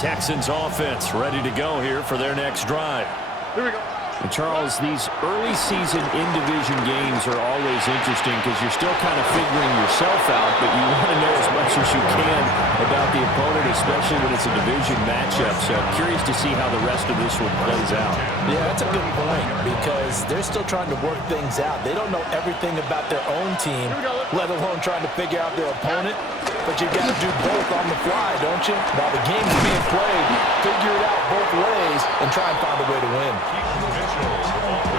Texans offense ready to go here for their next drive. Here we go. And Charles, these early season in-division games are always interesting because you're still kind of figuring yourself out, but you want to know as much as you can about the opponent, especially when it's a division matchup. So I'm curious to see how the rest of this one plays out. Yeah, that's a good point because they're still trying to work things out. They don't know everything about their own team, let alone trying to figure out their opponent. But you got to do both on the fly, don't you? While the game's being played, figure it out both ways and try and find a way to win.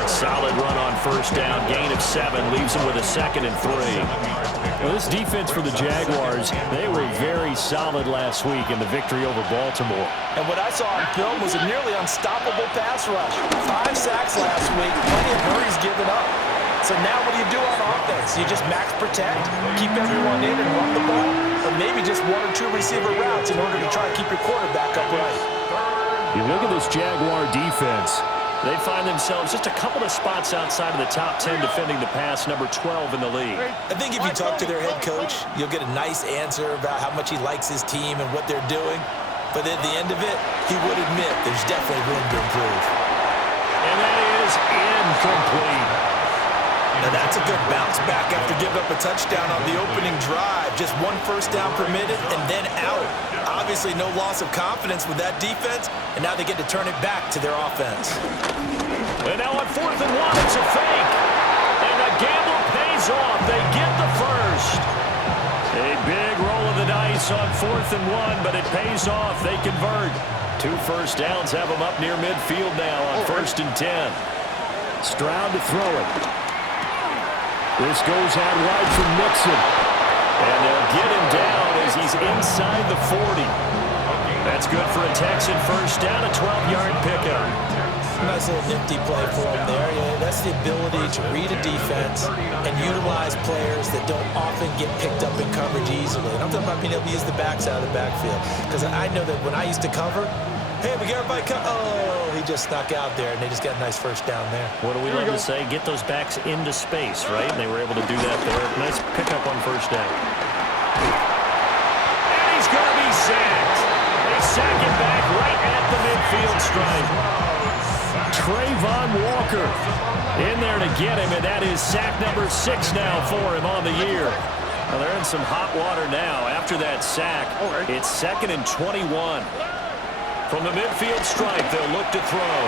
Solid run on first down, gain of 7, leaves them with a 2nd and 3. Well, this defense for the Jaguars, they were very solid last week in the victory over Baltimore. And what I saw on film was a nearly unstoppable pass rush. 5 sacks last week, plenty of hurries given up. So now what do you do on offense? You just max protect, keep everyone in and run the ball, or maybe just 1 or 2 receiver routes in order to try and keep your quarterback upright. You look at this Jaguar defense. They find themselves just a couple of spots outside of the top 10 defending the pass, number 12 in the league. I think if you talk to their head coach, you'll get a nice answer about how much he likes his team and what they're doing. But at the end of it, he would admit there's definitely room to improve. And that is incomplete. Now that's a good bounce back after giving up a touchdown on the opening drive. Just 1 first down permitted and then out. Obviously no loss of confidence with that defense, and now they get to turn it back to their offense. And now on 4th and 1, it's a fake. And the gamble pays off. They get the first. A big roll of the dice on 4th and 1, but it pays off. They convert. 2 first downs have them up near midfield now on 1st and 10. Stroud to throw it. This goes out wide from Nixon. And they'll get him down as he's inside the 40. That's good for a Texan first down, a 12-yard pickup. Nice little nifty play for him there. Yeah, that's the ability to read a defense and utilize players that don't often get picked up in coverage easily. And I'm talking about being able to use the backs out of the backfield. Because I know that when I used to cover, hey, we got everybody oh, he just snuck out there, and they just got a nice first down there. What do we love to say? Get those backs into space, right? And they were able to do that there. Nice pickup on first down. And he's going to be sacked. They sack him back right at the midfield stripe. Trayvon Walker in there to get him, and that is sack number 6 now for him on the year. Well, they're in some hot water now. After that sack, it's 2nd and 21. From the midfield stripe, they'll look to throw.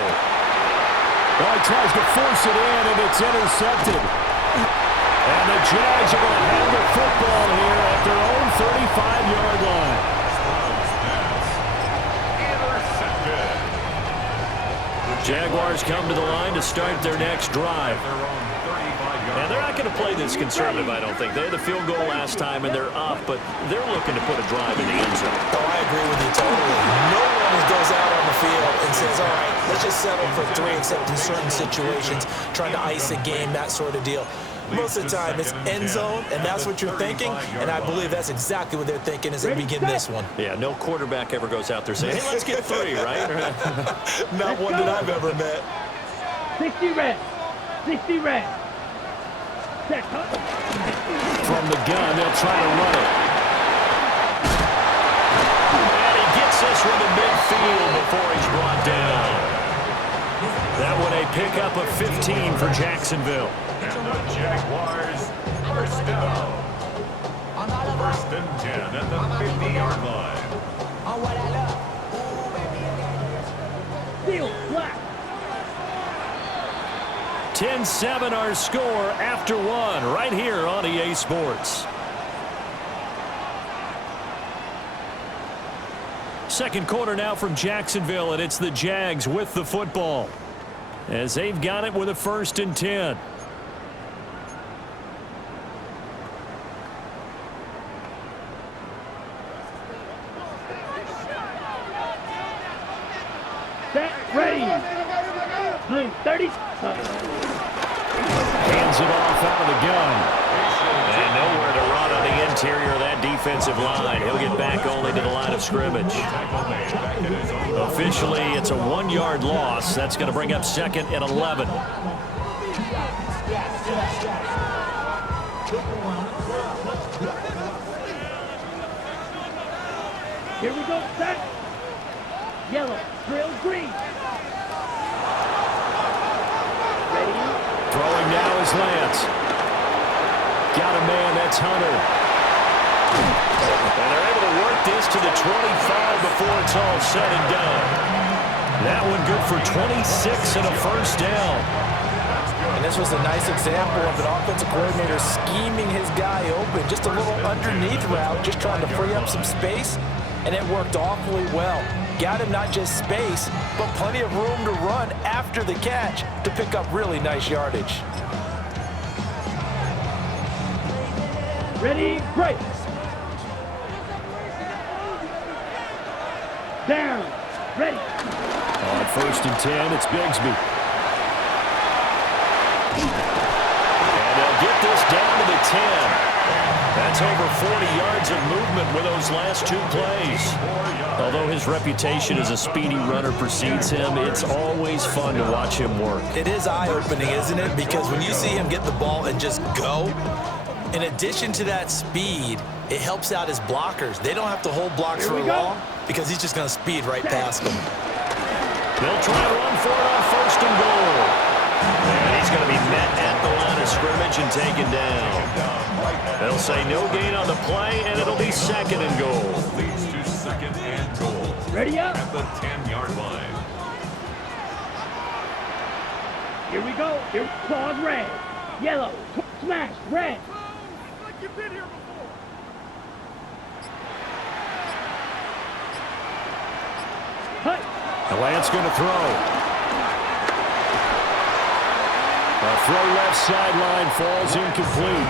Well, he tries to force it in, and it's intercepted. And the Jags are going to have the football here at their own 35-yard line. Jaguars come to the line to start their next drive. And they're not going to play this conservative, I don't think. They had the field goal last time, and they're up, but they're looking to put a drive in the end zone. Oh, I agree with you totally. No one goes out on the field and says, all right, let's just settle for 3, except in certain situations, trying to ice a game, that sort of deal. Most of the time, it's end zone, and that's what you're thinking, and I believe that's exactly what they're thinking as they begin this one. Yeah, no quarterback ever goes out there saying, hey, let's get 3, right? Not one that I've ever met. 60 red. 60 red. From the gun, they'll try to run it. And he gets this one to midfield before he's brought down. That one a pickup of 15 for Jacksonville. And the Jaguars, first down. 1st and 10 at the 50-yard line. Steal, black. 10-7 our score after 1 right here on EA Sports. Second quarter now from Jacksonville, and it's the Jags with the football as they've got it with a 1st and 10. Set, ready. Blue, 30. Hands it off out of the gun. And nowhere to run on the interior of that defensive line. He'll get back only to the line of scrimmage. Officially, it's a 1-yard loss. That's going to bring up 2nd and 11. Here we go, set. Yellow, drill, green. Ready? Throwing now is Lance. Got a man, that's Hunter. And they're able to work this to the 25 before it's all said and done. That one good for 26 and a first down. And this was a nice example of an offensive coordinator scheming his guy open. Just a little underneath route, just trying to free up some space, and it worked awfully well. Got him not just space, but plenty of room to run after the catch to pick up really nice yardage. Ready, break. Down, ready. On 1st and 10, it's Bigsby. And they'll get this down to the 10. That's over 40 yards of movement with those last 2 plays. Although his reputation as a speedy runner precedes him, it's always fun to watch him work. It is eye-opening, isn't it? Because when you see him get the ball and just go, in addition to that speed, it helps out his blockers. They don't have to hold blocks for long because he's just going to speed right past them. They'll try to run for it on 1st and goal. And he's going to be met at the line of scrimmage and taken down. They'll say no gain on the play, and it'll be 2nd and goal. Leads to 2nd and goal. Ready up. At the 10-yard line. Here we go. Here, pause, red. Yellow, smash, red. Like you've been here before. Hut. And Lance going to throw. A throw left sideline falls incomplete.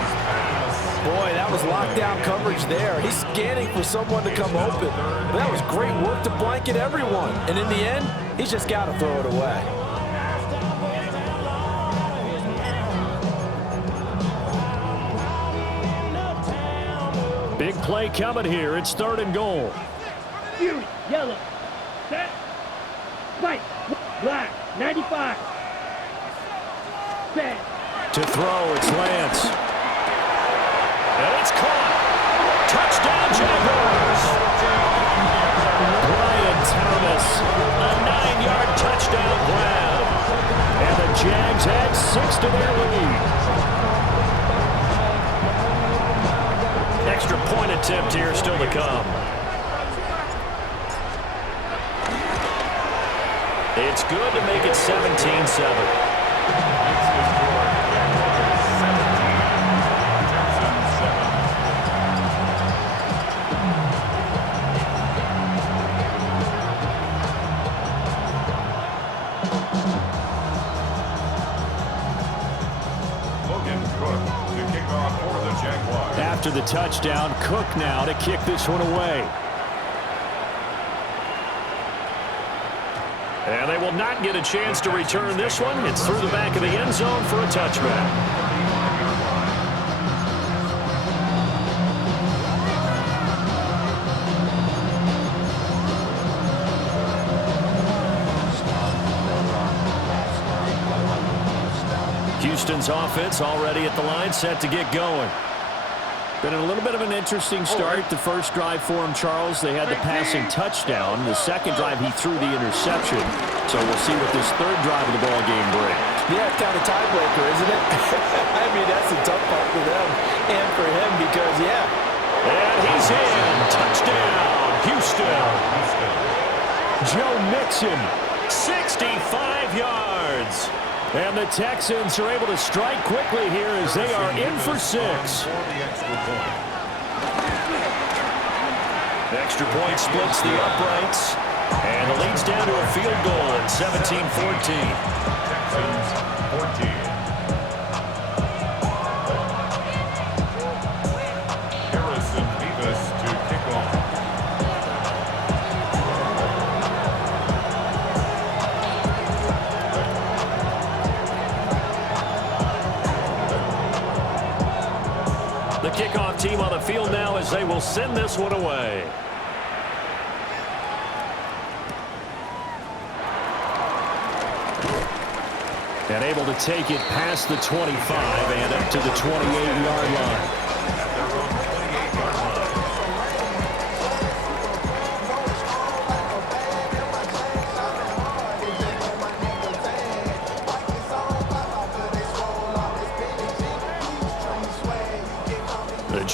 Boy, that was lockdown coverage there. He's scanning for someone to come open. But that was great work to blanket everyone. And in the end, he's just got to throw it away. Big play coming here. It's 3rd and goal. Fury, yellow, set, spike, black, 95. Set. To throw, it's Lance. And it's caught. Touchdown, Jaguars. Brian Thomas, a 9-yard touchdown grab. And the Jags add 6 to their lead. Extra point attempt here still to come. It's good to make it 17-7. After the touchdown, Cook now to kick this one away. And they will not get a chance to return this one. It's through the back of the end zone for a touchback. Houston's offense already at the line, set to get going. Been a little bit of an interesting start. The first drive for him, Charles, they had the passing touchdown. The second drive, he threw the interception. So we'll see what this third drive of the ball game brings. Yeah, it's kind of tiebreaker, isn't it? I mean, that's a tough part for them and for him because, yeah. And he's in. Touchdown, Houston. Joe Mixon, 65 yards. And the Texans are able to strike quickly here as they are in for 6. The extra point splits the uprights. And it leads down to a field goal at 17-14. Texans 14. Harrison Davis to kick off. The kickoff team on the field now as they will send this one away. And able to take it past the 25 and up to the 28-yard line.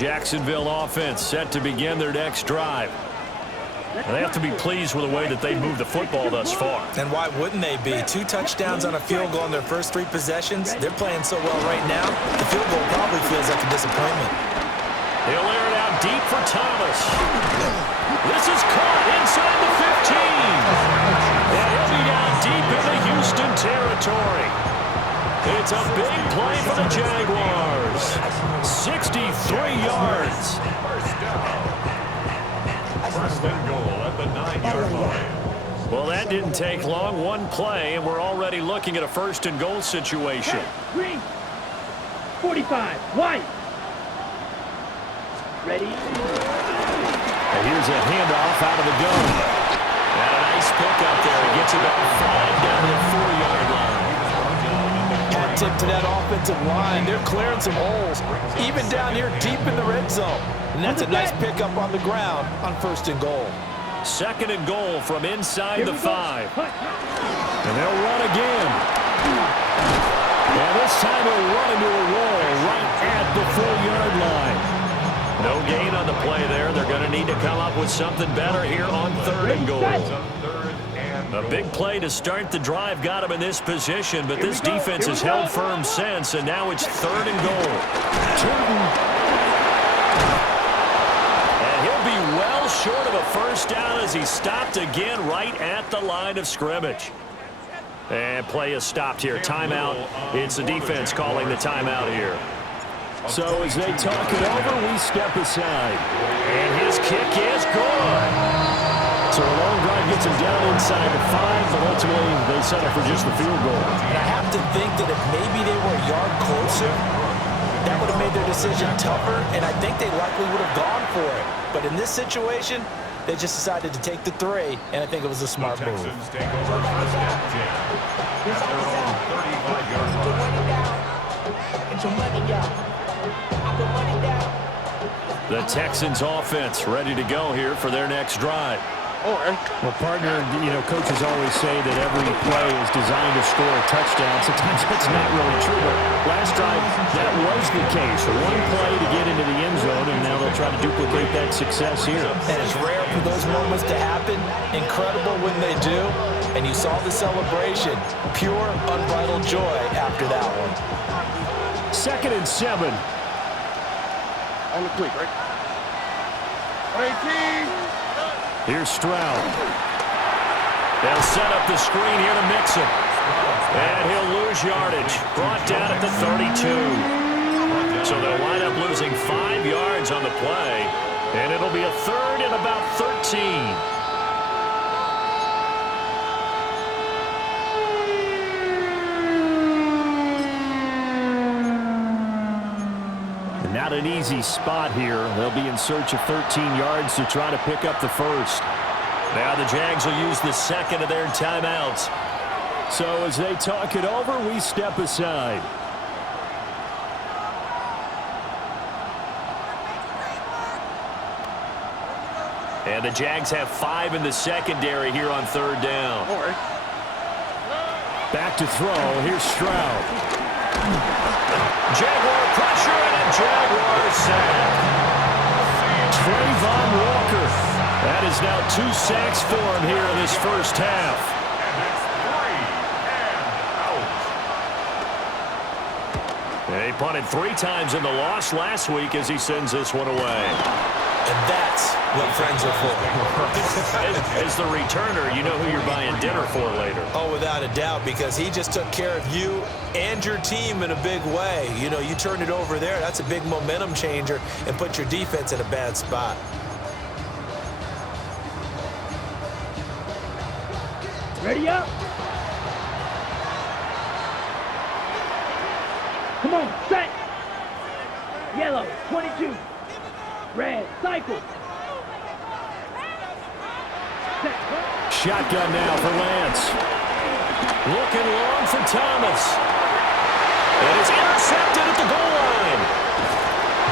Jacksonville offense set to begin their next drive. And they have to be pleased with the way that they moved the football thus far. And why wouldn't they be? 2 touchdowns on a field goal in their first 3 possessions. They're playing so well right now, the field goal probably feels like a disappointment. He'll air it out deep for Thomas. This is caught inside the 15. And he'll be down deep in the Houston territory. It's a big play for the Jaguars. 63 yards. First and goal at the 9-yard line. Well, that didn't take long. 1 play, and we're already looking at a first and goal situation. Green. 45. White. Ready? And here's a handoff out of the gun. And a nice pickup there. He gets about 5 down the 4-yard line. Hat tip to that offensive line. They're clearing some holes, even down here deep in the red zone. And that's a nice pickup on the ground on first and goal. Second and goal from inside the 5. And they'll run again. And this time they'll run into a wall right at the 4-yard line. No gain on the play there. They're going to need to come up with something better here on third and goal. A big play to start the drive got him in this position, but this defense has held firm since, and now it's third and goal. And he'll be well short of a first down as he stopped again right at the line of scrimmage. And play is stopped here. Timeout. It's the defense calling the timeout here. So as they talk it over, we step aside. And his kick is good. So a long drive gets him down inside the 5, but ultimately they settle for just the field goal. And I have to think that if maybe they were a yard closer, that would have made their decision tougher, and I think they likely would have gone for it. But in this situation, they just decided to take the 3, and I think it was a smart move. Texans take over first and 10 at their own 35-yard line. The Texans offense ready to go here for their next drive. Well, partner, you know, coaches always say that every play is designed to score a touchdown. Sometimes that's not really true, but last drive, that was the case. 1 play to get into the end zone, and now they'll try to duplicate that success here. And it's rare for those moments to happen. Incredible when they do. And you saw the celebration. Pure, unbridled joy after that one. 2nd and 7. On the quick, right? 18. Here's Stroud. They'll set up the screen here to mix him. And he'll lose yardage. Brought down at the 32. So they'll wind up losing 5 yards on the play. And it'll be a 3rd and about 13. Not an easy spot here. They'll be in search of 13 yards to try to pick up the first. Now the Jags will use the 2nd of their timeouts. So as they talk it over, we step aside. And the Jags have 5 in the secondary here on 3rd down. Back to throw. Here's Stroud. Jaguar pressure and a Jaguar sack. Trayvon Walker. That is now 2 sacks for him here in this first half. And he punted 3 times in the loss last week as he sends this one away. And that's what friends are for. As the returner, you know who you're buying dinner for later. Oh, without a doubt, because he just took care of you and your team in a big way. You know, you turned it over there. That's a big momentum changer and put your defense in a bad spot. Ready up. Come on, set. Yellow, 22. Red, cycle. Set. Shotgun now for Lance. Looking long for Thomas. And it's intercepted at the goal line.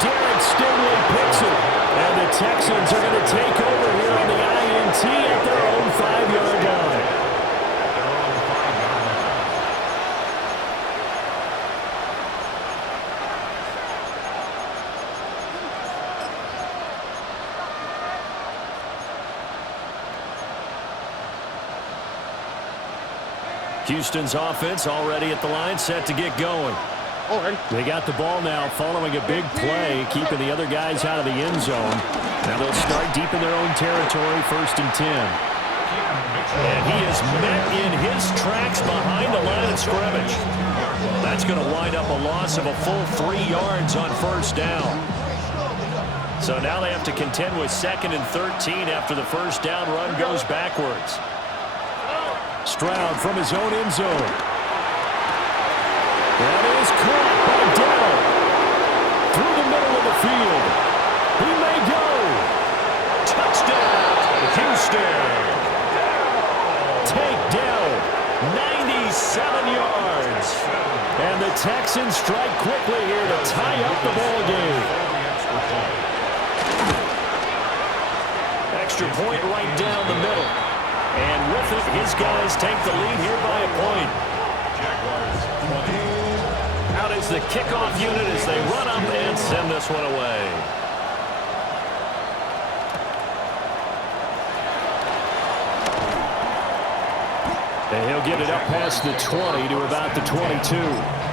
Derek Stingley picks it. And the Texans are going to take over here on the INT at their own 5-yard line. Houston's offense already at the line, set to get going. They got the ball now following a big play, keeping the other guys out of the end zone. Now they'll start deep in their own territory, 1st and 10. And he is met in his tracks behind the line of scrimmage. That's going to wind up a loss of a full 3 yards on 1st down. So now they have to contend with 2nd and 13 after the 1st down run goes backwards. Stroud from his own end zone. That is caught by Dell. Through the middle of the field. He may go. Touchdown, Houston. Take down 97 yards. And the Texans strike quickly here to tie up the ball game. Extra point right down the middle. And with it, his guys take the lead here by a point. Out is the kickoff unit as they run up and send this one away. And he'll get it up past the 20 to about the 22.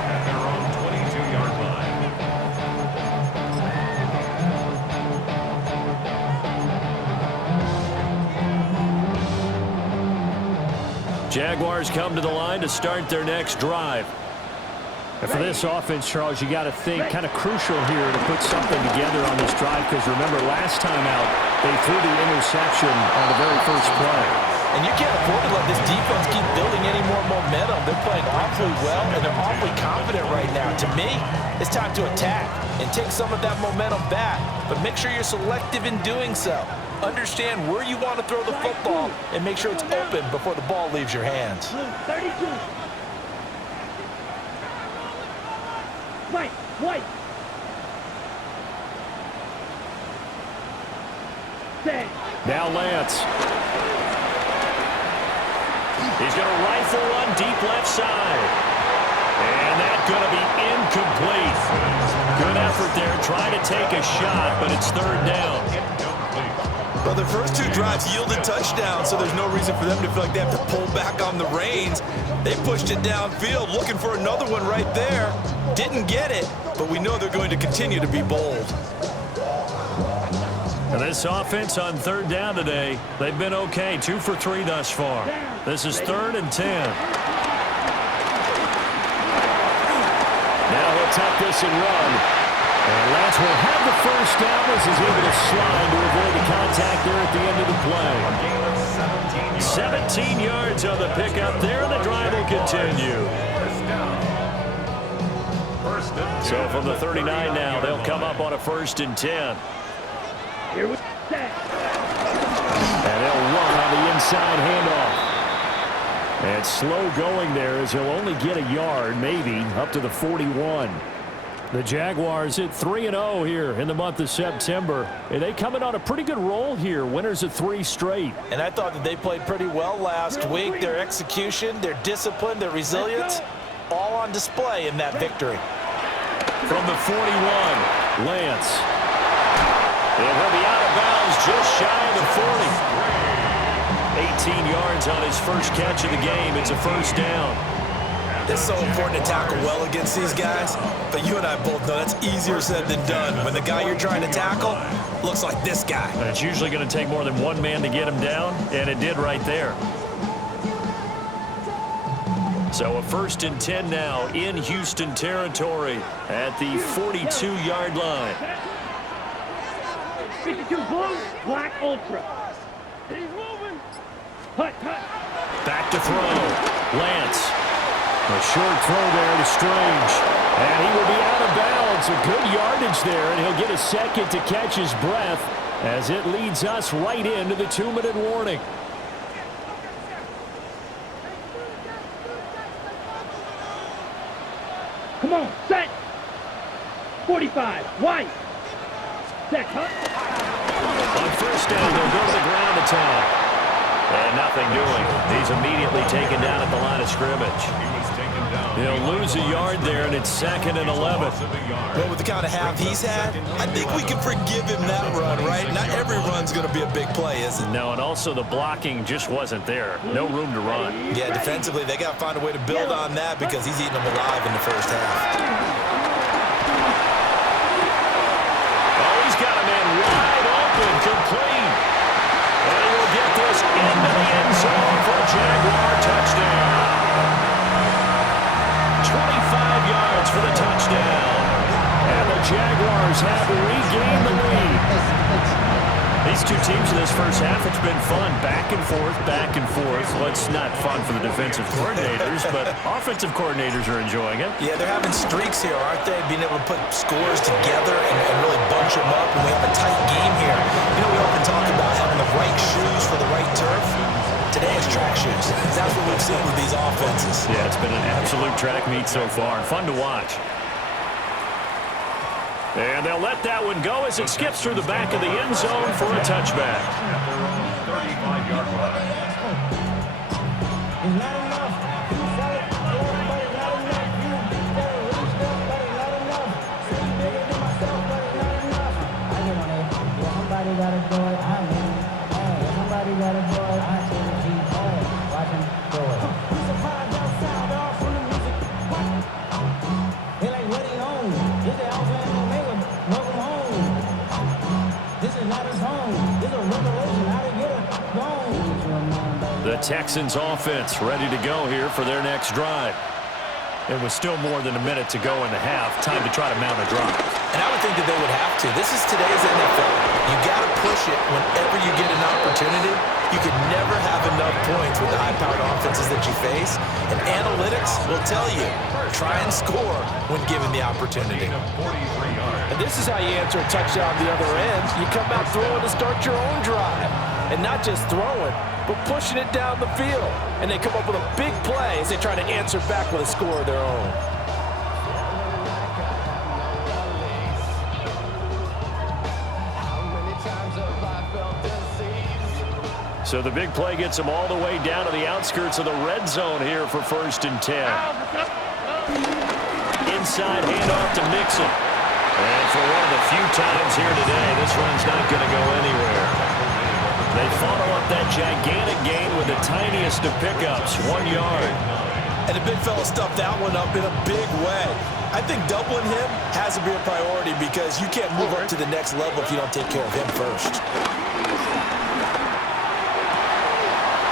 At their own 22-yard line. Jaguars come to the line to start their next drive. And for this offense, Charles, you got to think kind of crucial here to put something together on this drive, because remember, last time out, they threw the interception on the very first play. And you can't afford to let this defense keep building any more momentum. They're playing awfully well, and they're awfully confident right now. To me, it's time to attack and take some of that momentum back, but make sure you're selective in doing so. Understand where you want to throw the football and make sure it's open before the ball leaves your hands. 32. White. Set. Now Lance. He's going to rifle one deep left side. And that's going to be incomplete. Good effort there, trying to take a shot, but it's 3rd down. Well, their first 2 drives yielded touchdowns, so there's no reason for them to feel like they have to pull back on the reins. They pushed it downfield, looking for another one right there. Didn't get it, but we know they're going to continue to be bold. And this offense on 3rd down today, they've been okay, 2 for 3 thus far. This is 3rd and 10. Now he'll tuck this and run. And Lance will have the 1st down as he's able to slide to avoid the contact there at the end of the play. 17 yards on the pickup there, and the drive will continue. So from the 39 now, they'll come up on a 1st and 10. Here we set. And they'll run on the inside handoff. And slow going there as he'll only get a yard, maybe, up to the 41. The Jaguars at 3-0 here in the month of September. And they coming on a pretty good roll here. Winners of 3 straight. And I thought that they played pretty well last week. Their execution, their discipline, their resilience, all on display in that victory. From the 41, Lance. And he'll be out of bounds just shy of the 40. 18 yards on his first catch of the game. It's a 1st down. It's so important to tackle well against these guys, but you and I both know that's easier said than done. When the guy you're trying to tackle looks like this guy. And it's usually going to take more than one man to get him down, and it did right there. So a 1st and 10 now in Houston territory at the 42-yard line. 52 blue, black ultra. He's moving. Hut. Back to throw. Lance. A short throw there to Strange. And he will be out of bounds. A good yardage there, and he'll get a second to catch his breath as it leads us right into the 2-minute warning. Come on, set. 45, white. Set, cut. On 1st down, they'll go to the ground attack. And nothing doing. He's immediately taken down at the line of scrimmage. He was taken second down. He'll lose a yard there, and it's 2nd and 11. Well, with the kind of half he's had, I think we can forgive him that run, right? Not every run's going to be a big play, is it? No, and also the blocking just wasn't there. No room to run. Yeah, defensively, they got to find a way to build on that because he's eating them alive in the first half. Oh, he's got a man wide open, complete. And he will get this into the end zone for a Jaguar touchdown. 25 yards for the touchdown. And the Jaguars have regained the lead. These two teams in this first half, it's been fun. Back and forth, back and forth. Well, it's not fun for the defensive coordinators, but offensive coordinators are enjoying it. Yeah, they're having streaks here, aren't they? Being able to put scores together and really bunch them up. And we have a tight game here. You know, we often talk about having the right shoes for the right turf. Today is track shoes. That's what we've seen with these offenses. Yeah, it's been an absolute track meet so far. Fun to watch. And they'll let that one go as it skips through the back of the end zone for a touchback. 35-yard line. The Texans offense ready to go here for their next drive. And with still more than a minute to go in the half, time to try to mount a drive. And I would think that they would have to. This is today's NFL. You got to push it whenever you get an opportunity. You can never have enough points with the high-powered offenses that you face. And analytics will tell you, try and score when given the opportunity. And this is how you answer a touchdown on the other end. You come out throwing to start your own drive. And not just throwing, but pushing it down the field. And they come up with a big play as they try to answer back with a score of their own. So the big play gets them all the way down to the outskirts of the red zone here for 1st and 10. Inside handoff to Mixon. And for one of the few times here today, this run's not going to go anywhere. They follow up that gigantic gain with the tiniest of pickups, 1 yard. And the big fella stuffed that one up in a big way. I think doubling him has to be a priority because you can't move up to the next level if you don't take care of him first.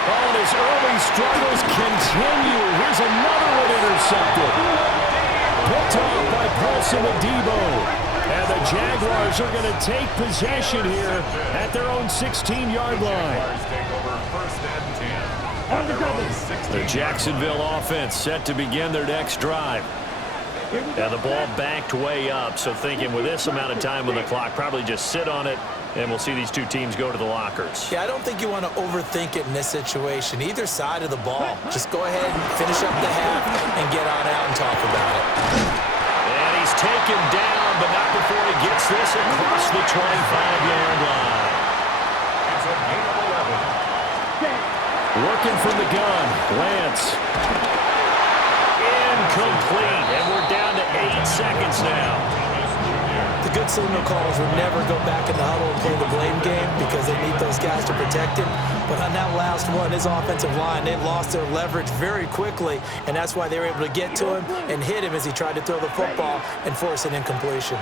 Oh, and his early struggles continue. Here's another one intercepted. Picked off by Paulson Adebo. And the Jaguars are going to take possession here at their own 16-yard line. The Jacksonville offense set to begin their next drive. And the ball backed way up, so thinking with this amount of time on the clock, probably just sit on it, and we'll see these two teams go to the lockers. Yeah, I don't think you want to overthink it in this situation. Either side of the ball. Just go ahead and finish up the half and get on out and talk about it. And he's taken down, but not before he gets this across the 25-yard line. It's a gain of 11. Working from the gun, Lance. Incomplete, and we're down to 8 seconds now. The good signal callers would never go back in the huddle and play the blame game because they need those guys to protect him. But on that last one, his offensive line, they lost their leverage very quickly, and that's why they were able to get to him and hit him as he tried to throw the football and force an incompletion.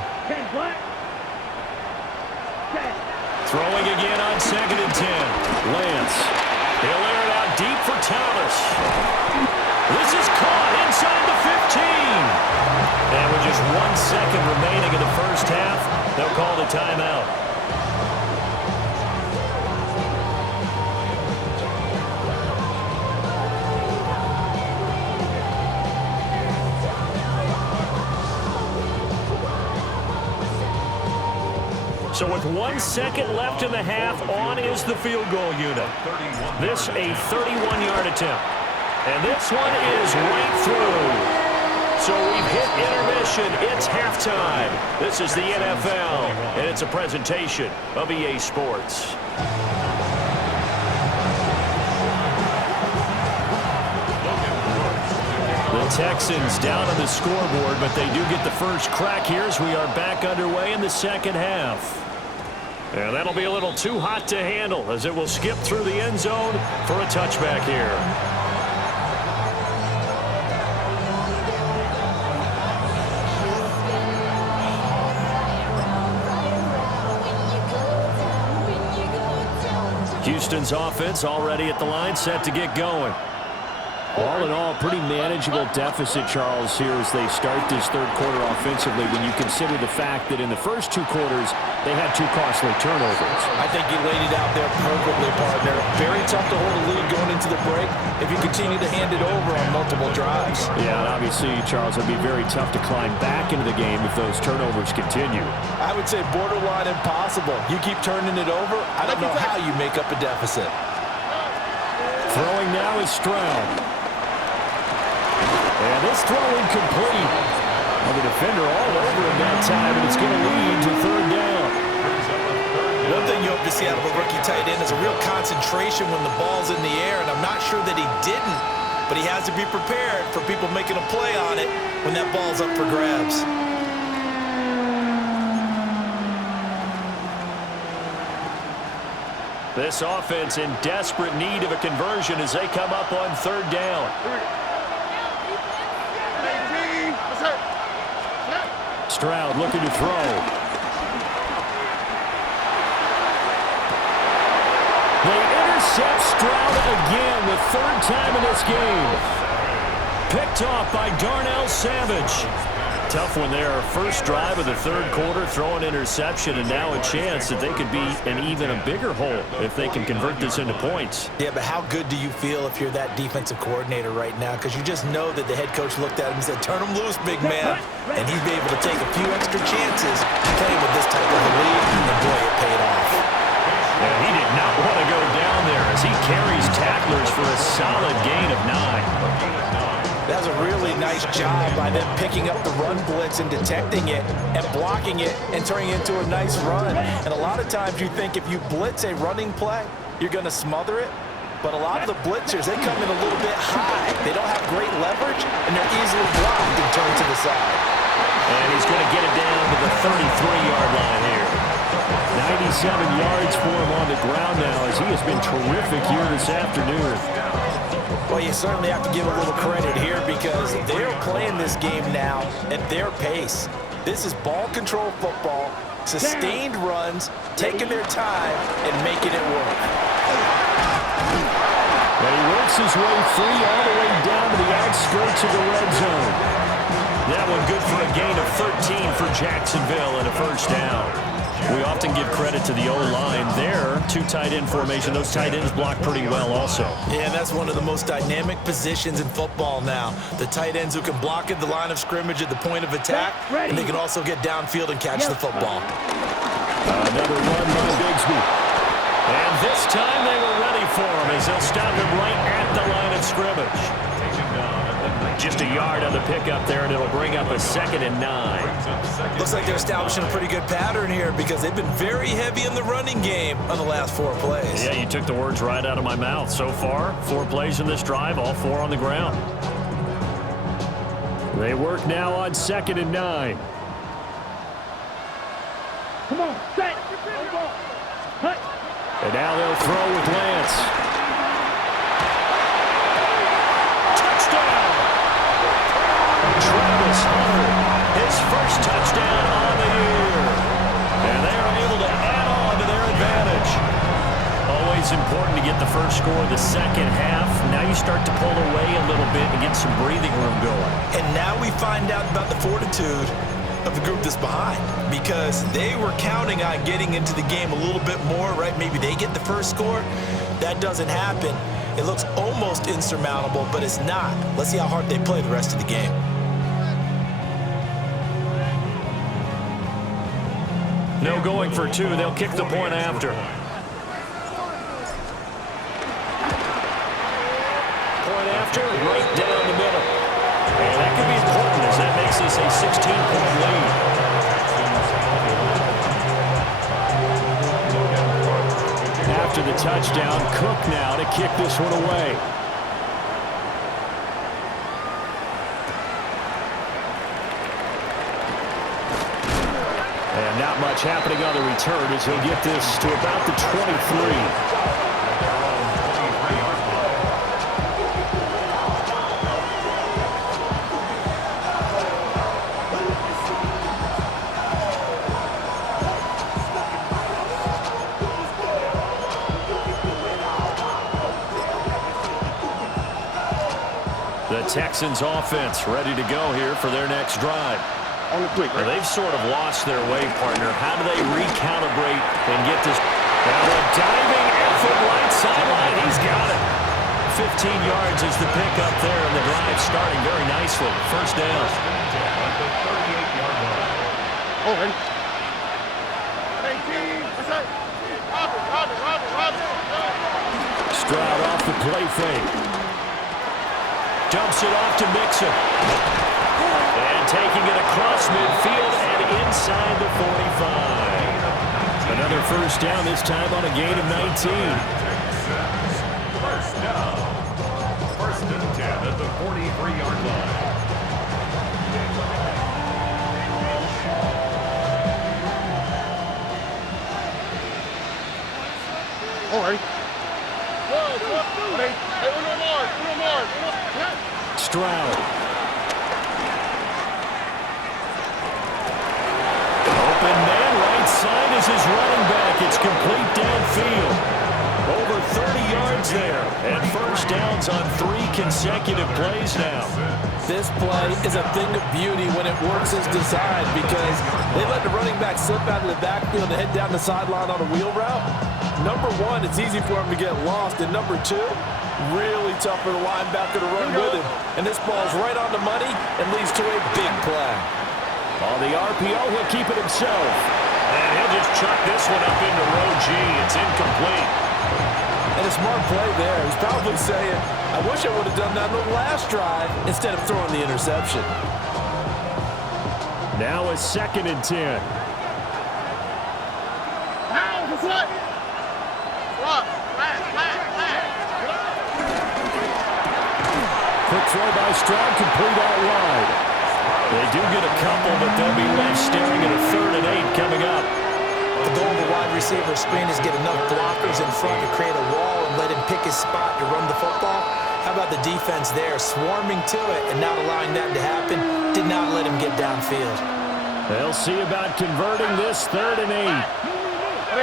Throwing again on 2nd and 10. Lance. He'll air it out deep for Thomas. This is caught inside the 15. And with just 1 second remaining in the first half, they'll call the timeout. So with 1 second left in the half, on is the field goal unit. This a 31-yard attempt. And this one is right through. So we've hit intermission. It's halftime. This is the NFL, and it's a presentation of EA Sports. The Texans down on the scoreboard, but they do get the first crack here as we are back underway in the second half. And that'll be a little too hot to handle as it will skip through the end zone for a touchback here. Houston's offense already at the line, set to get going. All in all, pretty manageable deficit, Charles, here as they start this third quarter offensively when you consider the fact that in the first two quarters, they had two costly turnovers. I think you laid it out there perfectly, partner. Very tough to hold a lead going into the break if you continue to hand it over on multiple drives. Yeah, and obviously, Charles, it'd be very tough to climb back into the game if those turnovers continue. I would say borderline impossible. You keep turning it over, I don't know how you make up a deficit. Throwing now is Stroud. And this throw incomplete. Well, the defender all over him that time, and it's going to lead to third down. One thing you hope to see out of a rookie tight end is a real concentration when the ball's in the air, and I'm not sure that he didn't, but he has to be prepared for people making a play on it when that ball's up for grabs. This offense in desperate need of a conversion as they come up on third down. Stroud looking to throw. They intercept Stroud again, the third time in this game. Picked off by Darnell Savage. Tough one there. First drive of the third quarter, throwing interception, and now a chance that they could be in even a bigger hole if they can convert this into points. Yeah, but how good do you feel if you're that defensive coordinator right now? Because you just know that the head coach looked at him and said, turn him loose, big man. And he's been able to take a few extra chances playing with this type of a lead, and boy, it paid off. And he did not want to go down there as he carries tacklers for a solid gain of 9. That was a really nice job by them picking up the run blitz and detecting it and blocking it and turning it into a nice run. And a lot of times you think if you blitz a running play, you're going to smother it. But a lot of the blitzers, they come in a little bit high. They don't have great leverage, and they're easily blocked and turned to the side. And he's going to get it down to the 33-yard line here. 97 yards for him on the ground now as he has been terrific here this afternoon. Well, you certainly have to give a little credit here because they're playing this game now at their pace. This is ball control football, sustained runs, taking their time, and making it work. And he works his way free all the way down to the outskirts of the red zone. That one good for a gain of 13 for Jacksonville and a first down. We often give credit to the O-line there. Two tight end formation. Those tight ends block pretty well also. Yeah, that's one of the most dynamic positions in football now. The tight ends who can block at the line of scrimmage at the point of attack, and they can also get downfield and catch the football. Another run by Bigsby. And this time they were ready for him as they'll stop him right at the line of scrimmage. Just a yard on the pickup there, and it'll bring up a 2nd and 9. Looks like they're establishing a pretty good pattern here because they've been very heavy in the running game on the last 4 plays. Yeah, you took the words right out of my mouth. So far, 4 plays in this drive, all 4 on the ground. They work now on 2nd and 9. Come on, set. Cut. And now they'll throw with Lance. Travis Hunter, his first touchdown on the year. And they are able to add on to their advantage. Always important to get the first score of the second half. Now you start to pull away a little bit and get some breathing room going. And now we find out about the fortitude of the group that's behind because they were counting on getting into the game a little bit more, right? Maybe they get the first score. That doesn't happen. It looks almost insurmountable, but it's not. Let's see how hard they play the rest of the game. No going for 2. They'll kick the point after. Point after, right down the middle. And that could be important as that makes this a 16-point lead. After the touchdown, Cook now to kick this one away. Not much happening on the return as he'll get this to about the 23. The Texans offense ready to go here for their next drive. On the quick, right? They've sort of lost their way, partner. How do they recalibrate and get this? Now a diving effort right sideline. He's got it. 15 yards is the pickup there, and the drive starting very nicely. First down. Oh, ready? Stroud off the play fake. Dumps it off to Mixon. And taking it across midfield and inside the 45. Another first down, this time on a gain of 19. First down. First and 10 at the 43-yard line. Oh, ready? Stroud. Open man, right side is his running back. It's complete downfield. Over 30 yards there. And first downs on 3 consecutive plays now. This play is a thing of beauty when it works as designed because they let the running back slip out of the backfield and head down the sideline on a wheel route. Number one, it's easy for him to get lost. And number two, really tough for the linebacker to run with him. And this ball's right on the money and leads to a big play. On the RPO, he'll keep it himself. And he'll just chuck this one up into row G. It's incomplete. And a smart play there. He's probably saying, I wish I would have done that on the last drive instead of throwing the interception. Now a 2nd and 10. Quick throw by Stroud, complete out wide. They do get a couple, but they'll be left staring at a 3rd and 8 coming up. The goal of the wide receiver screen is get enough blockers in front to create a wall and let him pick his spot to run the football. How about the defense there, swarming to it and not allowing that to happen? Did not let him get downfield. They'll see about converting this 3rd and 8.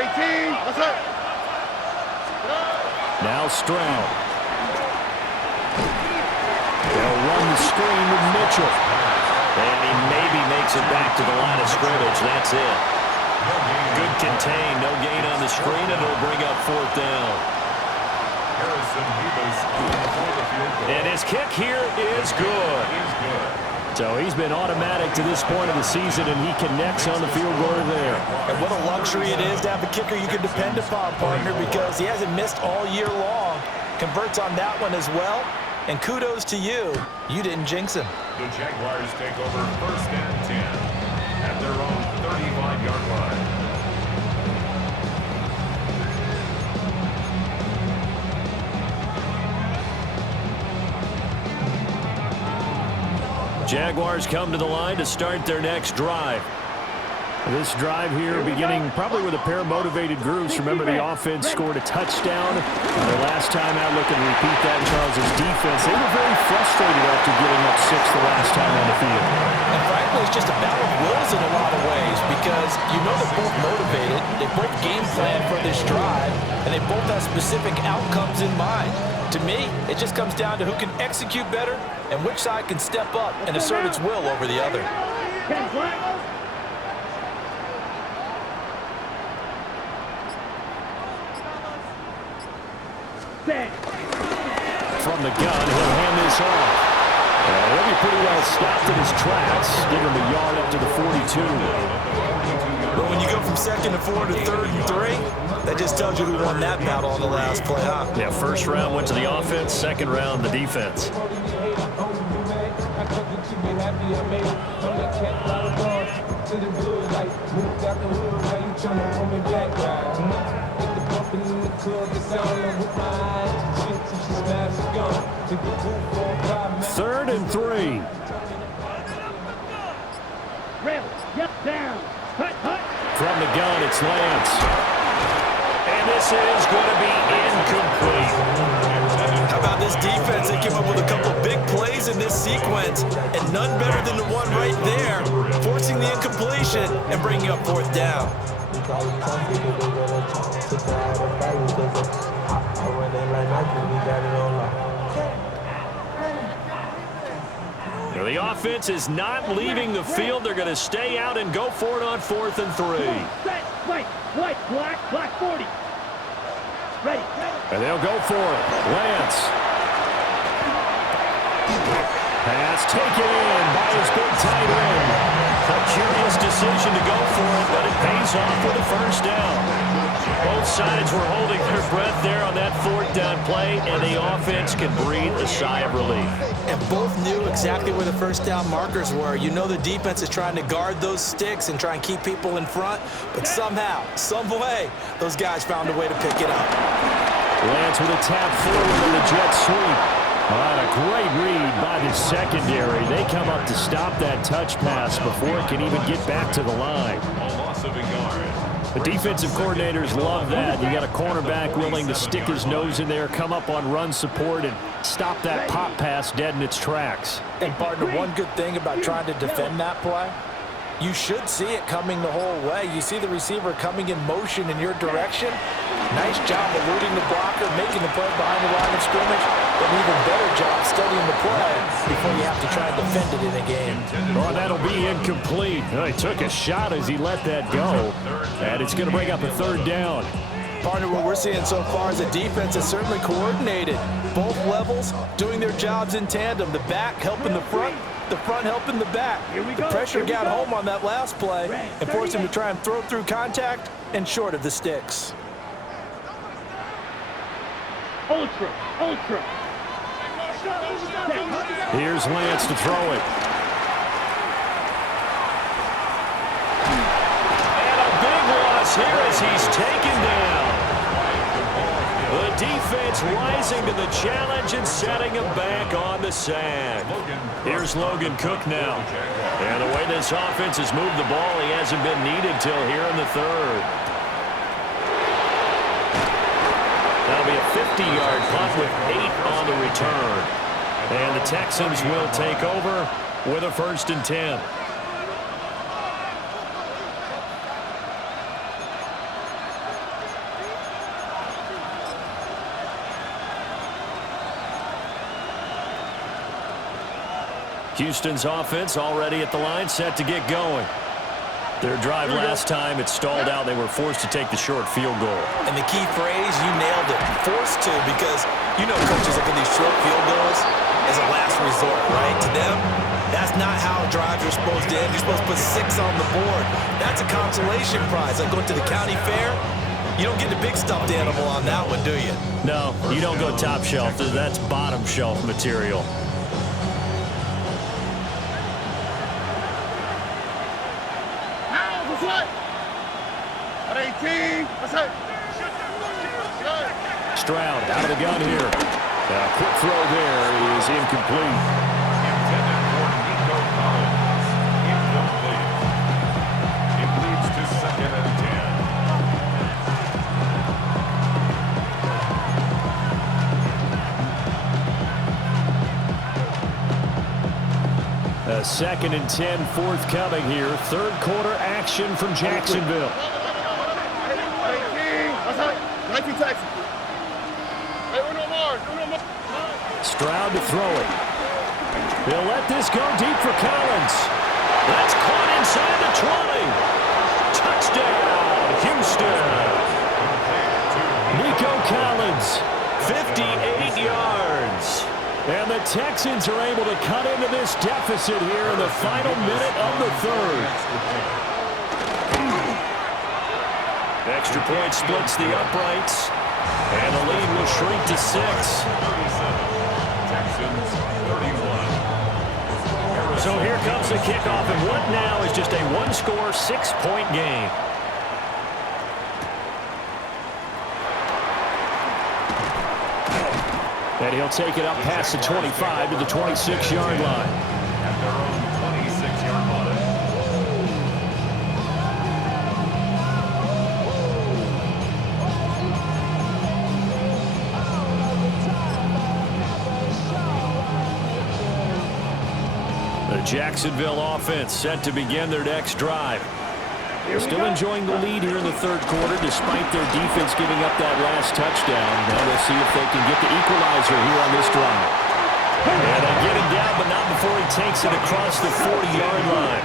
18, what's up? Now Stroud. They'll run the screen with Mitchell. And he maybe makes it back to the line of scrimmage. That's it. Good contain. No gain on the screen, and it'll bring up 4th down. And his kick here is good. So he's been automatic to this point of the season, and he connects on the field goal there. And what a luxury it is to have a kicker you can depend upon, partner, because he hasn't missed all year long. Converts on that one as well. And kudos to you. You didn't jinx him. The Jaguars take over 1st and 10 at their own 35-yard line. Jaguars come to the line to start their next drive. This drive here beginning probably with a pair of motivated groups. Remember, the offense scored a touchdown. Their last time out, looking to repeat that in Charles' defense. They were very frustrated after giving up 6 the last time on the field. And frankly, it's just a battle of wills in a lot of ways because you know they're both motivated. They both game plan for this drive, and they both have specific outcomes in mind. To me, it just comes down to who can execute better and which side can step up and assert its will over the other. From the gun, he'll hand this off. He'll be pretty well stopped in his tracks. Give him a yard up to the 42. But when you go from 2nd and 4 to 3rd and 3, that just tells you who won that battle on the last play, huh? Yeah, first round went to the offense, second round the defense. Third and 3. Down. from the gun, it's Lance. And this is going to be incomplete. How about this defense? They came up with a couple big plays in this sequence, and none better than the one right there, forcing the incompletion and bringing up fourth down. Now, the offense is not leaving the field. They're going to stay out and go for it on 4th and 3. Set, white, black 40. Ready. And they'll go for it. Lance. Pass taken in by his big tight end. A curious decision to go for it, but it pays off with a first down. Both sides were holding their breath there on that 4th down play, and the offense can breathe a sigh of relief. And both knew exactly where the first down markers were. You know the defense is trying to guard those sticks and try and keep people in front, but somehow, some way, those guys found a way to pick it up. Lance with a tap forward in the jet sweep. A great read by the secondary. They come up to stop that touch pass before it can even get back to the line. A loss of a yard. The defensive coordinators love that. You got a cornerback willing to stick his nose in there, come up on run support, and stop that pop pass dead in its tracks. And, partner, one good thing about trying to defend that play, you should see it coming the whole way. You see the receiver coming in motion in your direction. Nice job eluding the blocker, making the play behind the line of scrimmage, but an even better job studying the play before you have to try and defend it in a game. Oh, that'll be incomplete. He took a shot as he let that go, and it's going to bring up a 3rd down. Partner, what we're seeing so far is the defense is certainly coordinated. Both levels doing their jobs in tandem. The back helping the front helping the back. The pressure got home on that last play and forced him to try and throw through contact and short of the sticks. Ultra. Here's Lance to throw it. And a big loss here as he's taken down. The defense rising to the challenge and setting him back on the sack. Here's Logan Cook now. And the way this offense has moved the ball, he hasn't been needed till here in the 3rd. That'll be a 50-yard punt with 8 on the return. And the Texans will take over with a 1st and 10. Houston's offense already at the line, set to get going. Their drive last time, it stalled out. They were forced to take the short field goal. And the key phrase, you nailed it, forced to, because you know coaches look at these short field goals as a last resort, right? To them, that's not how drives are supposed to end. You're supposed to put 6 on the board. That's a consolation prize. Like going to the county fair, you don't get the big stuffed animal on that one, do you? No, you don't go top shelf. That's bottom shelf material. Stroud out of the gun here. A quick throw there is incomplete. Intended for Nico Collins. Incomplete. It leads to 2nd and 10. A 2nd and 10 forthcoming here. 3rd quarter action from Jacksonville. 19 Texas. Stroud to throw it. He'll let this go deep for Collins. That's caught inside the 20. Touchdown, Houston. Nico Collins, 58 yards. and the Texans are able to cut into this deficit here in the final minute of the 3rd. Extra point splits the uprights, and the lead will shrink to 6. Texans 31. So here comes the kickoff, and what now is just a one-score, 6-point game. And he'll take it up past the 25 to the 26-yard line. At their own 26-yard line. The Jacksonville offense set to begin their next drive. Still enjoying the lead here in the third quarter despite their defense giving up that last touchdown. Now we'll see if they can get the equalizer here on this drive. And they get him down, but not before he takes it across the 40-yard line.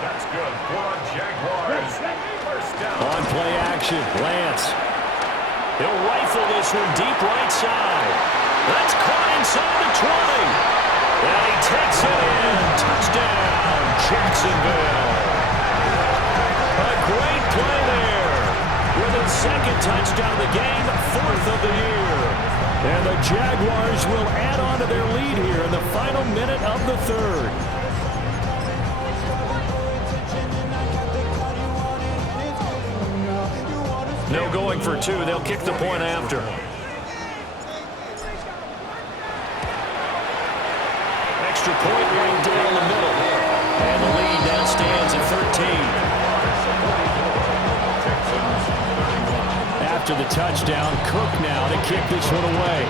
That's good for Jaguars. First down. On play action, Lance. He'll rifle this one deep right side. That's caught inside the 20. And he takes it in. Touchdown, Jacksonville. A great play there. With his second touchdown of the game, fourth of the year. And the Jaguars will add on to their lead here in the final minute of the third. No going for two. They'll kick the point after. Extra point right down the middle. And the lead now stands at 13. After the touchdown, Cook now to kick this one away.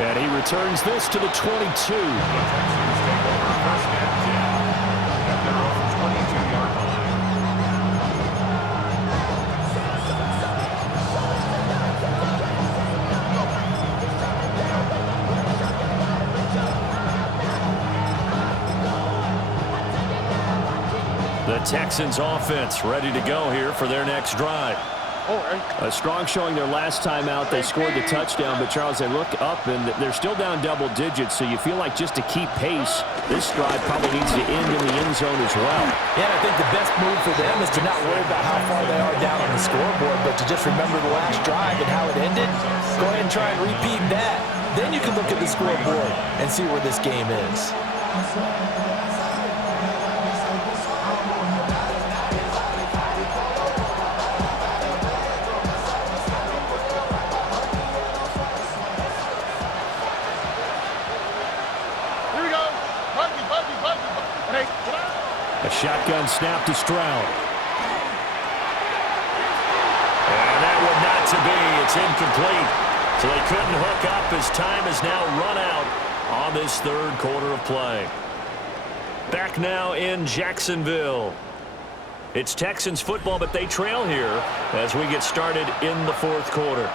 And he returns this to the 22. The Texans offense ready to go here for their next drive. A strong showing their last time out. They scored the touchdown, but Charles, they look up and they're still down double digits, so you feel like just to keep pace, this drive probably needs to end in the end zone as well. Yeah, and I think the best move for them is to not worry about how far they are down on the scoreboard, but to just remember the last drive and how it ended. Go ahead and try and repeat that. Then you can look at the scoreboard and see where this game is. A shotgun snap to Stroud. And that one not to be. It's incomplete. So they couldn't hook up as time has now run out on this third quarter of play. Back now in Jacksonville. It's Texans football, but they trail here as we get started in the fourth quarter.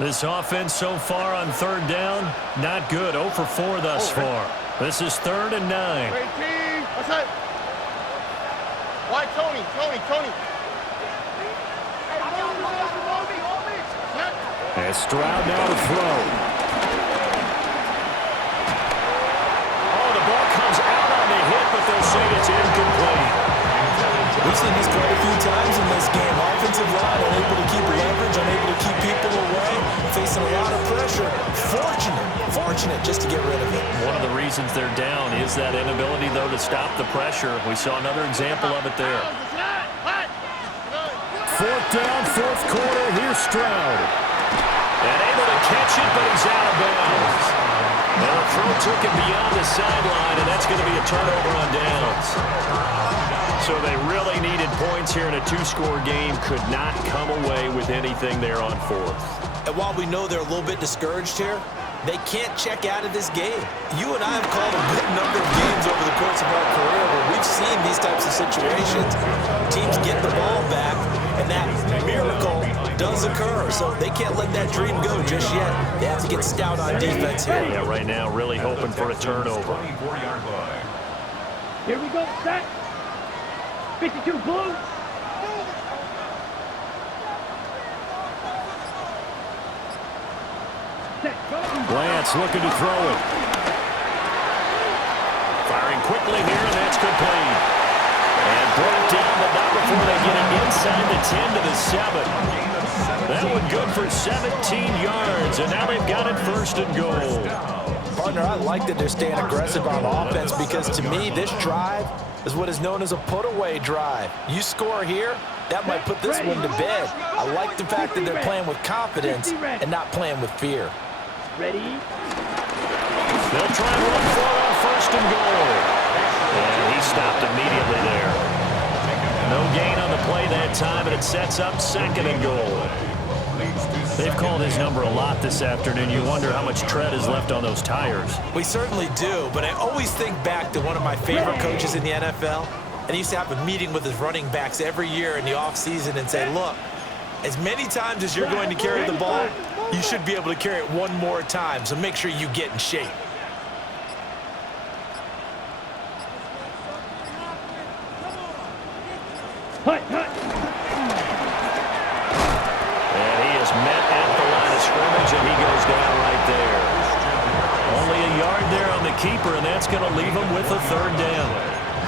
This offense so far on third down, not good. 0 for 4 thus far. This is 3rd and 9. Great team. What's that? Why Tony? And Stroud now to throw. Oh, the ball comes out on the hit, but they'll say it's incomplete. We've seen this quite a few times in this game. Offensive line unable to keep leverage, unable to keep people away, facing a lot of pressure. Fortunate just to get rid of it. One of the reasons they're down is that inability, though, to stop the pressure. We saw another example of it there. 4th down, 4th quarter. Here's Stroud. And able to catch it, but he's out of bounds. And the throw took him beyond the sideline, and that's going to be a turnover on downs. So they really needed points here in a 2-score game. Could not come away with anything there on 4th. And while we know they're a little bit discouraged here, they can't check out of this game. You and I have called a good number of games over the course of our career where we've seen these types of situations. Teams get the ball back, and that miracle does occur. So they can't let that dream go just yet. They have to get stout on defense here. Yeah, right now really hoping for a turnover. Here we go, set. 52 blue. Lance looking to throw it. Firing quickly here, and that's complete. And Brought down, but not before they get it inside the 10 to the 7. That one good for 17 yards, and now they've got it first and goal. Partner, I like that they're staying aggressive on offense because to me, this drive is what is known as a put-away drive. You score here, that might put this one to bed. I like the fact that they're playing with confidence and not playing with fear. Ready? They'll try and run for it on first and goal. And he stopped immediately there. No gain on the play that time, and it sets up second and goal. They've called his number a lot this afternoon. You wonder how much tread is left on those tires. We certainly do, but I always think back to one of my favorite coaches in the NFL, and he used to have a meeting with his running backs every year in the offseason and say, look, as many times as you're going to carry the ball, you should be able to carry it one more time, so make sure you get in shape. Hut, hut. And he is met at the line of scrimmage, and he goes down right there. Only a yard there on the keeper, and that's going to leave him with a third down.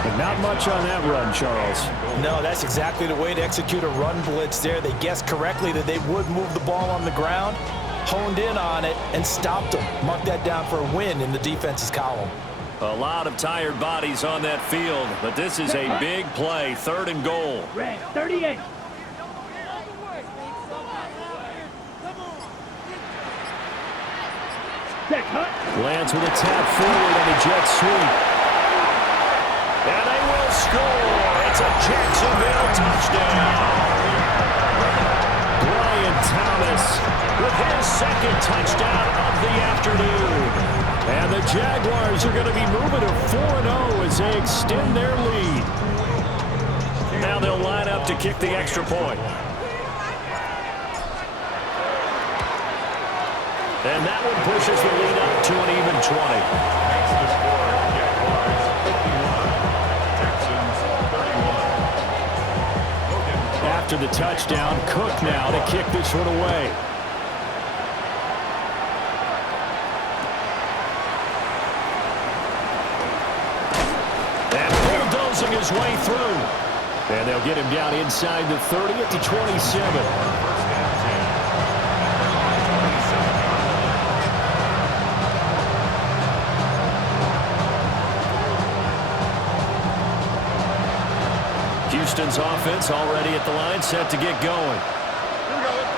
But not much on that run, Charles. No, that's exactly the way to execute a run blitz there. They guessed correctly that they would move the ball on the ground, honed in on it, and stopped them. Mark that down for a win in the defense's column. A lot of tired bodies on that field, but this is a big play, third and goal. Red 38. Check, hut. Lance with a tap forward on a jet sweep. And they will score. It's a Jacksonville touchdown. Brian Thomas with his second touchdown of the afternoon. And the Jaguars are going to be moving to 4-0 as they extend their lead. Now they'll line up to kick the extra point. And that one pushes the lead up to an even 20. After the touchdown, Cook now to kick this one away. His way through. And they'll get him down inside the 30 at the 27. Houston's offense already at the line, set to get going.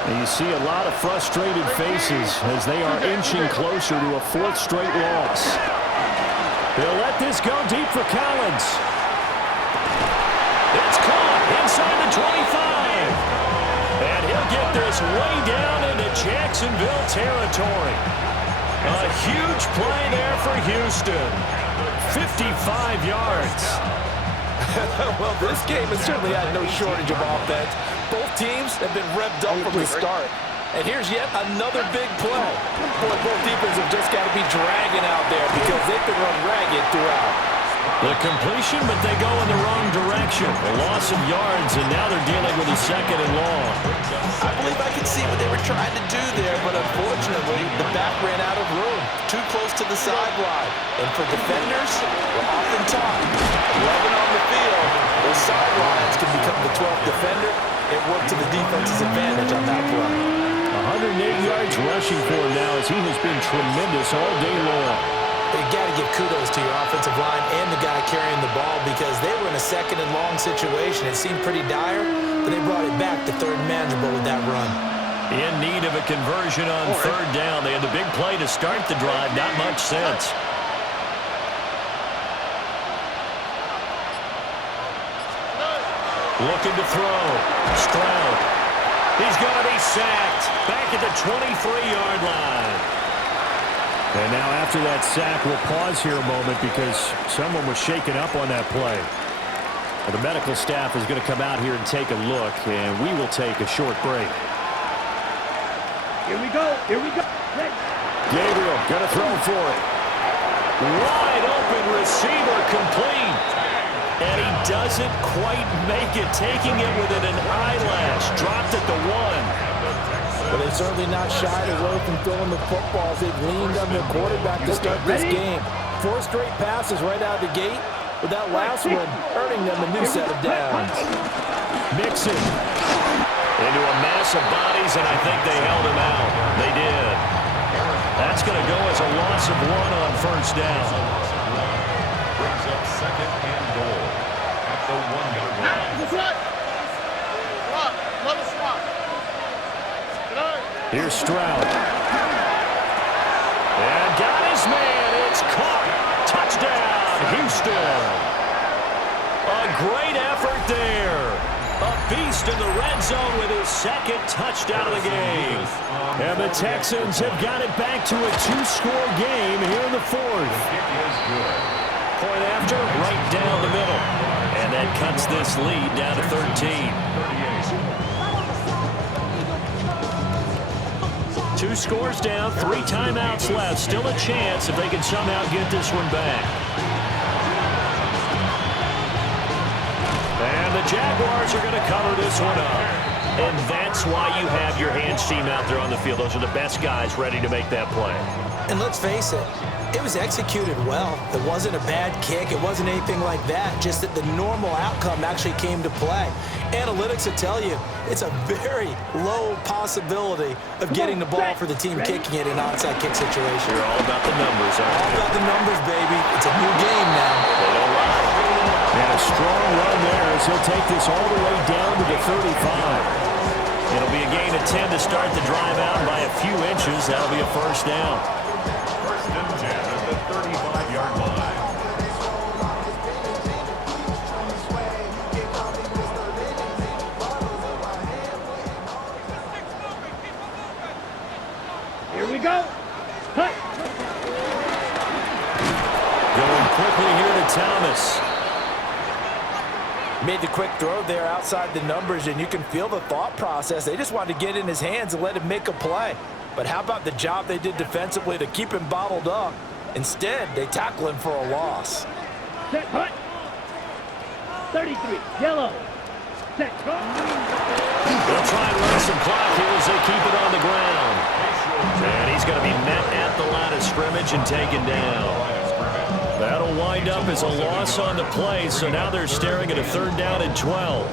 And you see a lot of frustrated faces as they are inching closer to a fourth straight loss. They'll let this go deep for Collins. It's caught inside the 25. And he'll get this way down into Jacksonville territory. A huge play there for Houston. 55 yards. Well, this game has certainly had no shortage of offense. Both teams have been revved up from the start. And here's yet another big play. Boy, both defenses have just got to be dragging out there because they've been run ragged throughout. The completion, but they go in the wrong direction. A loss of yards, and now they're dealing with a second and long. I believe I can see what they were trying to do there, but unfortunately, the back ran out of room. Too close to the sideline. And for defenders, we're often taught 11 on the field, those sidelines can become the 12th defender. It worked to the defense's advantage on that play. 108 yards rushing for him now as he has been tremendous all day long. You got to give kudos to your offensive line and the guy carrying the ball because they were in a second and long situation. It seemed pretty dire, but they brought it back to third and manageable with that run. In need of a conversion on third down. They had the big play to start the drive. Not much sense. Looking to throw. Stroud. He's going to be sacked. Back at the 23-yard line. And now after that sack, we'll pause here a moment because someone was shaken up on that play. The medical staff is going to come out here and take a look, and we will take a short break. Here we go. Here we go. Let's Gabriel going to throw for it. Wide open receiver complete. And he doesn't quite make it, taking it within an eyelash. Dropped at the 1. But they've certainly not shied away from throwing the footballs. They've leaned on their quarterback to start this game. 4 straight passes right out of the gate. with that last one earning them a new set of downs. Mixon into a mass of bodies, and I think they held him out. They did. That's going to go as a loss of 1 on first down. Brings up 2nd and goal at the 1-yard line. Here's Stroud. And got his man. It's caught. Touchdown, Houston. A great effort there. A beast in the red zone with his 2nd touchdown of the game. And the Texans have got it back to a 2-score game here in the 4th. Point after, right down the middle. And that cuts this lead down to 13. 2 scores down, 3 timeouts left. Still a chance if they can somehow get this one back. And the Jaguars are going to cover this one up. And that's why you have your hands team out there on the field. Those are the best guys ready to make that play. And let's face it, it was executed well. It wasn't a bad kick. It wasn't anything like that. Just that the normal outcome actually came to play. Analytics will tell you it's a very low possibility of getting the ball for the team kicking it in an onside kick situation. You're all about the numbers, aren't you? All about the numbers, baby. It's a new game now. They don't lie. And a strong run there as he'll take this all the way down to the 35. It'll be a gain of 10 to start the drive out by a few inches. That'll be a first down. 1st and 10 at the 35-yard line. Here we go. Cut. Going quickly here to Thomas. Made the quick throw there outside the numbers, and you can feel the thought process. They just wanted to get in his hands and let him make a play. But how about the job they did defensively to keep him bottled up? Instead, they tackle him for a loss. Set. Cut. 33. Yellow. Set. Cut. They'll try and run some clock here as they keep it on the ground. And he's going to be met at the line of scrimmage and taken down. That'll wind up as a loss on the play, so now they're staring at a 3rd down and 12.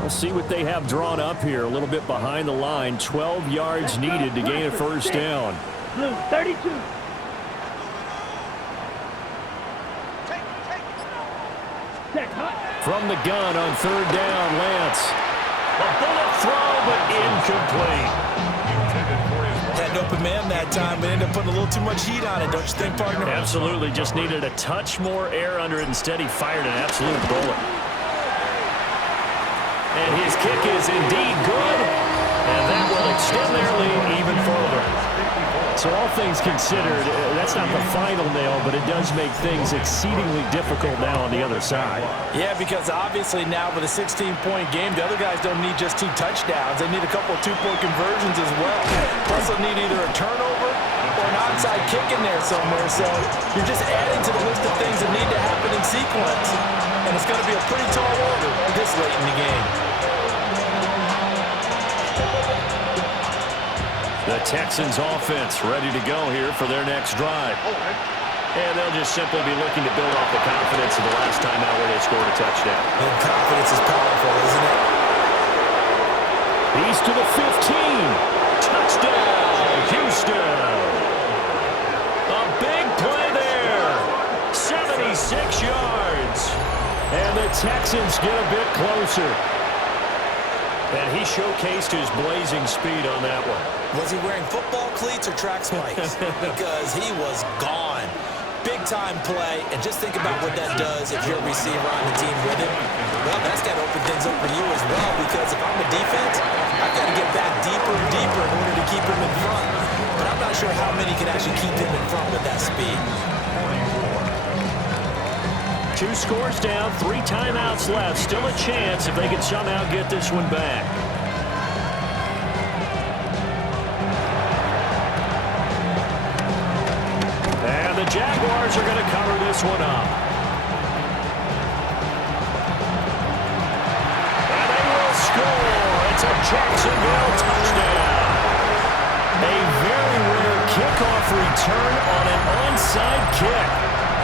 We'll see what they have drawn up here, a little bit behind the line. 12 yards needed to gain a first down. Blue, 32. Set. Cut. From the gun on 3rd down, Lance. A bullet throw, but incomplete. Had an open man that time, but ended up putting a little too much heat on it, don't you think, partner? Absolutely. Just needed a touch more air under it. Instead, he fired an absolute bullet. And his kick is indeed good. And that will extend their lead even further. So all things considered, that's not the final nail, but it does make things exceedingly difficult now on the other side. Yeah, because obviously now with a 16-point game, the other guys don't need just 2 touchdowns. They need a couple of 2-point conversions as well. Plus they'll need either a turnover or an onside kick in there somewhere. So you're just adding to the list of things that need to happen in sequence. And it's going to be a pretty tall order this late in the game. The Texans offense ready to go here for their next drive. And they'll just simply be looking to build off the confidence of the last time out where they scored a touchdown. And confidence is powerful, isn't it? He's to the 15. Touchdown, Houston. A big play there. 76 yards. And the Texans get a bit closer. And he showcased his blazing speed on that one. Was he wearing football cleats or track spikes? Because he was gone. Big-time play, and just think about what that does if you're a receiver on the team with him. Well, that's got to open things up for you as well, because if I'm a defense, I've got to get back deeper and deeper in order to keep him in front. But I'm not sure how many can actually keep him in front with that speed. 2 scores down, 3 timeouts left. Still a chance if they can somehow get this one back. And the Jaguars are going to cover this one up. return on an onside kick.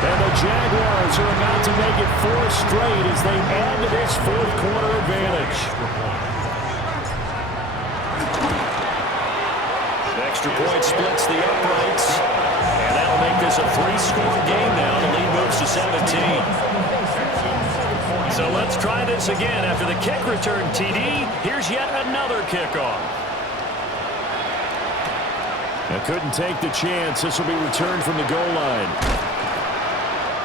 And the Jaguars are about to make it 4 straight as they add to this fourth quarter advantage. The extra point splits the uprights. And that'll make this a 3-score game now. The lead moves to 17. So let's try this again. After the kick return TD, here's yet another kickoff. Couldn't take the chance. This will be returned from the goal line.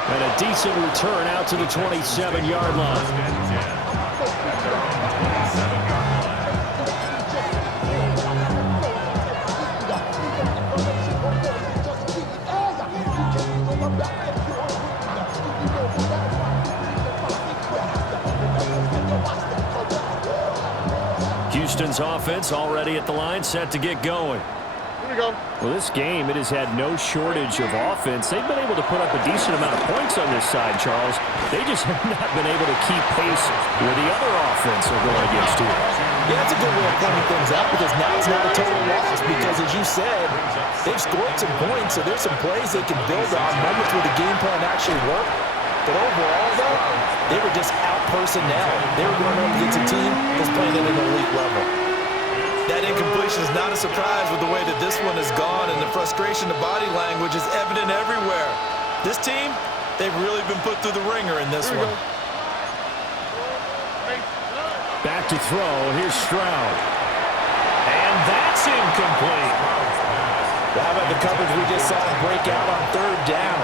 And a decent return out to the 27-yard line. Houston's offense already at the line, set to get going. Well, this game, it has had no shortage of offense. They've been able to put up a decent amount of points on this side, Charles. They just have not been able to keep pace with the other offense they're going against here. Yeah, that's a good way of pointing things out because now it's not a total loss because, as you said, they've scored some points, so there's some plays they can build on, moments where the game plan actually worked. But overall, though, they were just out personnel. They were going up against a team that's playing at an elite level. That incompletion is not a surprise with the way that this one has gone, and the frustration, the body language is evident everywhere. This team, they've really been put through the ringer in this one. Back to throw. Here's Stroud. And that's incomplete. How about the coverage we just saw break out on third down?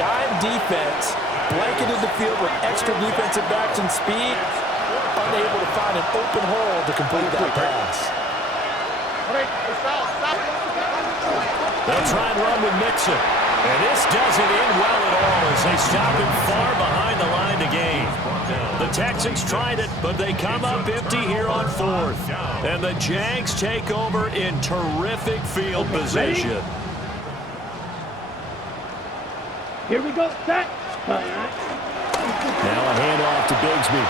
Dime defense, blanketed the field with extra defensive backs and speed, unable to find an open hole to complete that pass. They'll try and run with Mixon. And this doesn't end well at all as they stop him far behind the line to gain. The Texans tried it, but they come up empty here on fourth. And the Jags take over in terrific field position. Here we go, set. Now a handoff to Bigsby.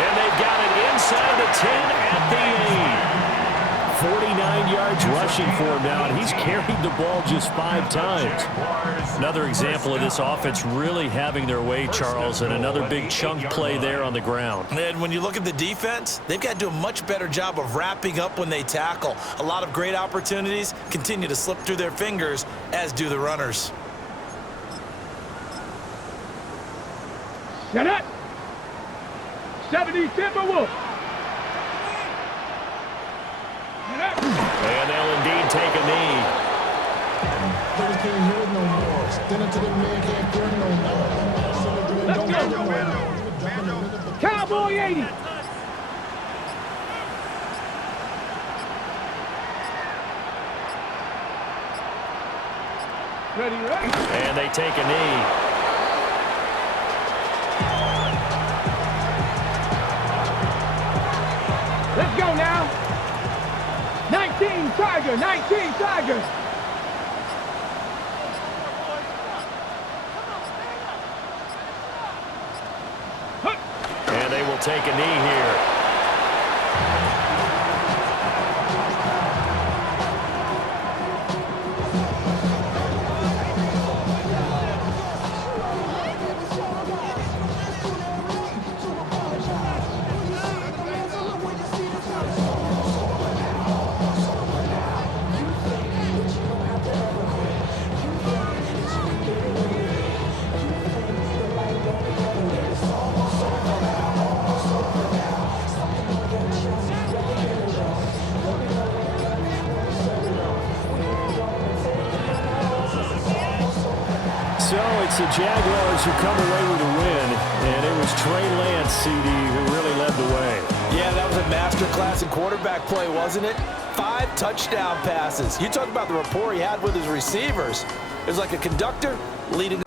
And they've got it inside the 10 at the 8. 49 yards rushing for him now, and he's carried the ball just 5 times. Another example of this offense really having their way, Charles, and another big chunk play there on the ground. And when you look at the defense, they've got to do a much better job of wrapping up when they tackle. A lot of great opportunities continue to slip through their fingers, as do the runners. Shut up. 70 Timberwolves. And they'll indeed take a knee. Let's go. Cowboy 80. Ready, ready. And they take a knee. Let's go now. 19 Tiger, 19 Tiger. And they will take a knee here. So it's the Jaguars who come away with a win, and it was Trey Lance, CD, who really led the way. Yeah, that was a masterclass in quarterback play, wasn't it? 5 touchdown passes. You talk about the rapport he had with his receivers. It was like a conductor leading